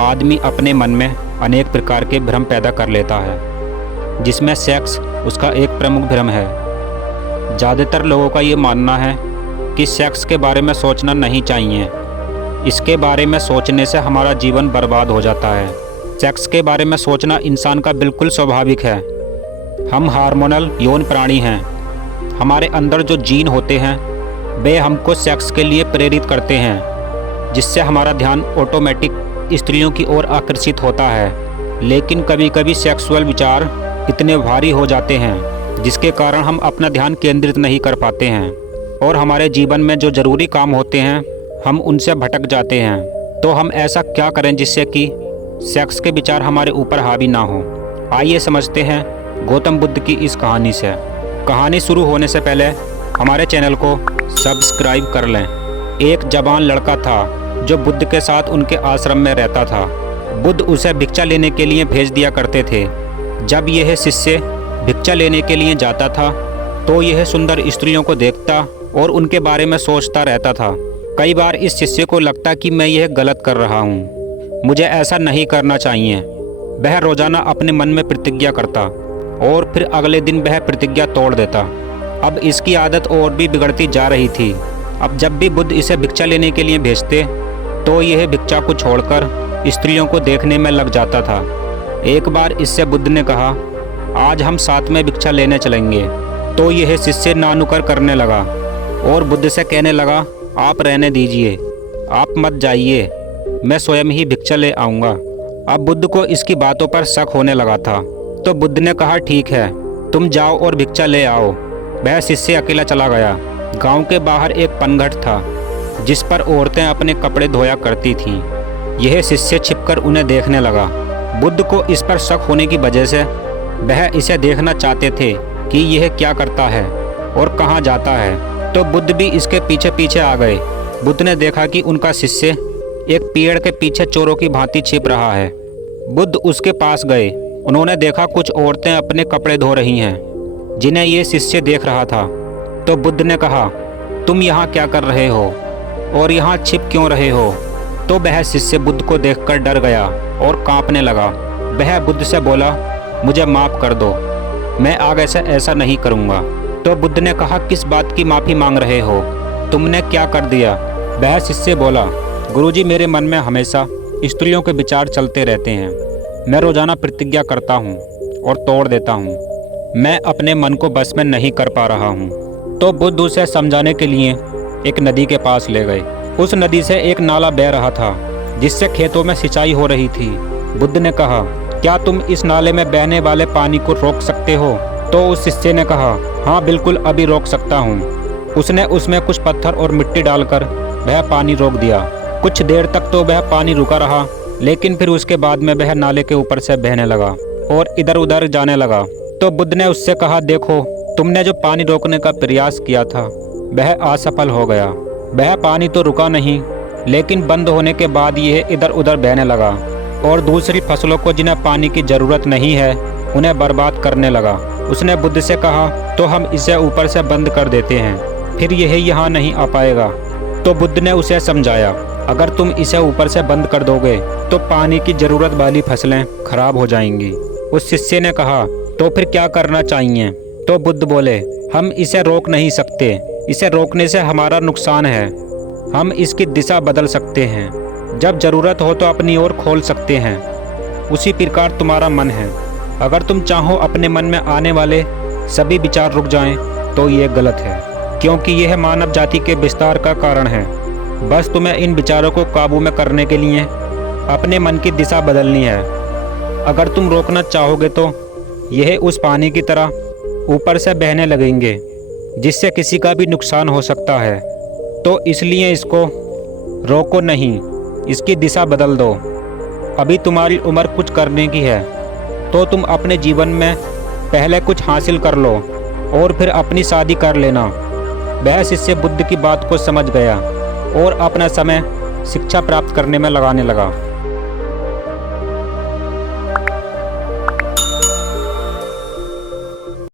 आदमी अपने मन में अनेक प्रकार के भ्रम पैदा कर लेता है, जिसमें सेक्स उसका एक प्रमुख भ्रम है। ज़्यादातर लोगों का ये मानना है कि सेक्स के बारे में सोचना नहीं चाहिए। इसके बारे में सोचने से हमारा जीवन बर्बाद हो जाता है। सेक्स के बारे में सोचना इंसान का बिल्कुल स्वाभाविक है। हम हार्मोनल यौन प्राणी हैं। हमारे अंदर जो जीन होते हैं वे हमको सेक्स के लिए प्रेरित करते हैं, जिससे हमारा ध्यान ऑटोमेटिक स्त्रियों की ओर आकर्षित होता है। लेकिन कभी कभी सेक्सुअल विचार इतने भारी हो जाते हैं जिसके कारण हम अपना ध्यान केंद्रित नहीं कर पाते हैं और हमारे जीवन में जो ज़रूरी काम होते हैं हम उनसे भटक जाते हैं। तो हम ऐसा क्या करें जिससे कि सेक्स के विचार हमारे ऊपर हावी ना हो। आइए समझते हैं गौतम बुद्ध की इस कहानी से। कहानी शुरू होने से पहले हमारे चैनल को सब्सक्राइब कर लें। एक जवान लड़का था जो बुद्ध के साथ उनके आश्रम में रहता था। बुद्ध उसे भिक्षा लेने के लिए भेज दिया करते थे। जब यह शिष्य भिक्षा लेने के लिए जाता था तो यह सुंदर स्त्रियों को देखता और उनके बारे में सोचता रहता था। कई बार इस शिष्य को लगता कि मैं यह गलत कर रहा हूँ, मुझे ऐसा नहीं करना चाहिए। वह रोजाना अपने मन में प्रतिज्ञा करता और फिर अगले दिन वह प्रतिज्ञा तोड़ देता। अब इसकी आदत और भी बिगड़ती जा रही थी। अब जब भी बुद्ध इसे भिक्षा लेने के लिए भेजते तो यह भिक्षा को छोड़कर स्त्रियों को देखने में लग जाता था। एक बार इससे बुद्ध ने कहा, आज हम साथ में भिक्षा लेने चलेंगे। तो यह शिष्य नानुकर करने लगा और बुद्ध से कहने लगा, आप रहने दीजिए, आप मत जाइए, मैं स्वयं ही भिक्षा ले आऊँगा। अब बुद्ध को इसकी बातों पर शक होने लगा था। तो बुद्ध ने कहा, ठीक है, तुम जाओ और भिक्षा ले आओ। वह शिष्य अकेला चला गया। गांव के बाहर एक पनघट था जिस पर औरतें अपने कपड़े धोया करती थीं। यह शिष्य छिपकर उन्हें देखने लगा। बुद्ध को इस पर शक होने की वजह से वह इसे देखना चाहते थे कि यह क्या करता है और कहाँ जाता है। तो बुद्ध भी इसके पीछे पीछे आ गए। बुद्ध ने देखा कि उनका शिष्य एक पेड़ के पीछे चोरों की भांति छिप रहा है। बुद्ध उसके पास गए। उन्होंने देखा कुछ औरतें अपने कपड़े धो रही हैं जिन्हें ये शिष्य देख रहा था। तो बुद्ध ने कहा, तुम यहाँ क्या कर रहे हो और यहाँ छिप क्यों रहे हो? तो वह शिष्य बुद्ध को देखकर डर गया और कांपने लगा। वह बुद्ध से बोला, मुझे माफ़ कर दो, मैं आगे से ऐसा नहीं करूँगा। तो बुद्ध ने कहा, किस बात की माफ़ी मांग रहे हो? तुमने क्या कर दिया? वह शिष्य बोला, गुरुजी, मेरे मन में हमेशा स्त्रियों के विचार चलते रहते हैं। मैं रोज़ाना प्रतिज्ञा करता हूँ और तोड़ देता हूँ। मैं अपने मन को बस में नहीं कर पा रहा हूँ। तो बुद्ध उसे समझाने के लिए एक नदी के पास ले गए। उस नदी से एक नाला बह रहा था जिससे खेतों में सिंचाई हो रही थी। बुद्ध ने कहा, क्या तुम इस नाले में बहने वाले पानी को रोक सकते हो? तो उस शिष्य ने कहा, हाँ बिल्कुल, अभी रोक सकता हूँ। उसने उसमें कुछ पत्थर और मिट्टी डालकर वह पानी रोक दिया। कुछ देर तक तो वह पानी रुका रहा, लेकिन फिर उसके बाद में वह नाले के ऊपर से बहने लगा और इधर उधर जाने लगा। तो बुद्ध ने उससे कहा, देखो, तुमने जो पानी रोकने का प्रयास किया था वह असफल हो गया। वह पानी तो रुका नहीं, लेकिन बंद होने के बाद यह इधर उधर बहने लगा और दूसरी फसलों को जिन्हें पानी की ज़रूरत नहीं है उन्हें बर्बाद करने लगा। उसने बुद्ध से कहा, तो हम इसे ऊपर से बंद कर देते हैं, फिर यह यहाँ नहीं आ पाएगा। तो बुद्ध ने उसे समझाया, अगर तुम इसे ऊपर से बंद कर दोगे तो पानी की ज़रूरत वाली फसलें खराब हो जाएंगी। उस शिष्य ने कहा, तो फिर क्या करना चाहिए? तो बुद्ध बोले, हम इसे रोक नहीं सकते, इसे रोकने से हमारा नुकसान है। हम इसकी दिशा बदल सकते हैं, जब ज़रूरत हो तो अपनी ओर खोल सकते हैं। उसी प्रकार तुम्हारा मन है। अगर तुम चाहो अपने मन में आने वाले सभी विचार रुक जाएं, तो ये गलत है, क्योंकि यह मानव जाति के विस्तार का कारण है। बस तुम्हें इन विचारों को काबू में करने के लिए अपने मन की दिशा बदलनी है। अगर तुम रोकना चाहोगे तो यह उस पानी की तरह ऊपर से बहने लगेंगे, जिससे किसी का भी नुकसान हो सकता है। तो इसलिए इसको रोको नहीं, इसकी दिशा बदल दो। अभी तुम्हारी उम्र कुछ करने की है, तो तुम अपने जीवन में पहले कुछ हासिल कर लो और फिर अपनी शादी कर लेना। वह शिष्य बुद्ध की बात को समझ गया और अपना समय शिक्षा प्राप्त करने में लगाने लगा।